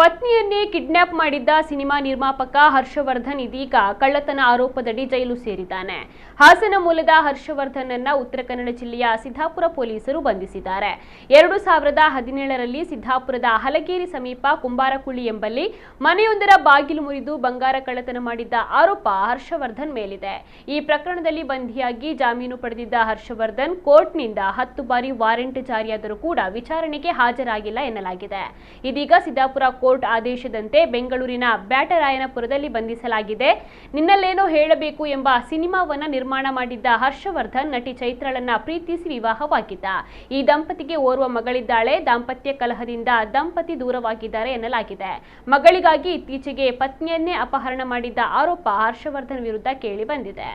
ಪತ್ನಿಯನ್ನೇ kidnap ಮಾಡಿದ್ದ cinema ನಿರ್ಮಾಪಕ ಹರ್ಷವರ್ಧನ್ ಇದೀಗ ಕಳ್ಳತನ ಆರೋಪದಡಿ ಜೈಲು ಸೇರಿದ್ದಾನೆ. ಹಾಸನ ಮೂಲದ ಹರ್ಷವರ್ಧನ್‌ನನ್ನ ಉತ್ತರ ಕನ್ನಡ ಜಿಲ್ಲೆಯ ಸಿದ್ದಾಪುರ ಪೊಲೀಸರು ಬಂಧಿಸಿದ್ದಾರೆ. 2017ರಲ್ಲಿ ಸಿದ್ದಾಪುರದ ಹಲಗೇರಿ ಸಮೀಪ ಕುಂಬಾರಕುಳಿ ಎಂಬಲ್ಲಿ ಮನೆಯೊಂದರ ಬಾಗಿಲು ಮುರಿದು ಬಂಗಾರ ಕಳ್ಳತನ ಮಾಡಿದ್ದ ಆರೋಪ ಹರ್ಷವರ್ಧನ್ ಮೇಲಿದೆ. ಈ ಪ್ರಕರಣದಲ್ಲಿ ಬಂಧಿಯಾಗಿ ಜಾಮೀನು ಪಡೆದಿದ್ದ ಹರ್ಷವರ್ಧನ್ ಕೋರ್ಟ್‌ನಿಂದ 10 ಬಾರಿ ವಾರೆಂಟ್ ಜಾರಿಯಾದರೂ ಕೂಡ ವಿಚಾರಣೆಗೆ ಹಾಜರಾಗಿಲ್ಲ ಎನ್ನಲಾಗಿದೆ. ಇದೀಗ ಸಿದ್ದಾಪುರ ಕೋರ್ಟ್ ಆದೇಶದಂತೆ ಬೆಂಗಳೂರಿನ ಬ್ಯಾಟರಾಯನಪುರದಲ್ಲಿ ಬಂಧಿಸಲಾಗಿದೆ. ನಿನ್ನಲ್ಲೇನೋ ಹೇಳಬೇಕು ಎಂಬ ಸಿನಿಮಾವನ್ನ ನಿರ್ಮಾಣ ಮಾಡಿದ್ದ ಹರ್ಷವರ್ಧನ್ ನಟಿ ಚೈತ್ರಳನ್ನ ಪ್ರೀತಿಸಿ ವಿವಾಹವಾಗಿದ್ದ. ಈ ದಂಪತಿಗೆ ಓರ್ವ ಮಗಳಿದ್ದಾಳೆ. ದಾಂಪತ್ಯ ಕಲಹದಿಂದ ದಂಪತಿ ದೂರವಾಗಿದ್ದಾರೆ ಎನ್ನಲಾಗಿದೆ. ಮಗಳಿಗಾಗಿ ಇತ್ತೀಚೆಗೆ ಪತ್ನಿಯನ್ನೇ ಅಪಹರಣ ಮಾಡಿದ್ದ ಆರೋಪ ಹರ್ಷವರ್ಧನ್ ವಿರುದ್ಧ ಕೇಳಿ ಬಂದಿದೆ.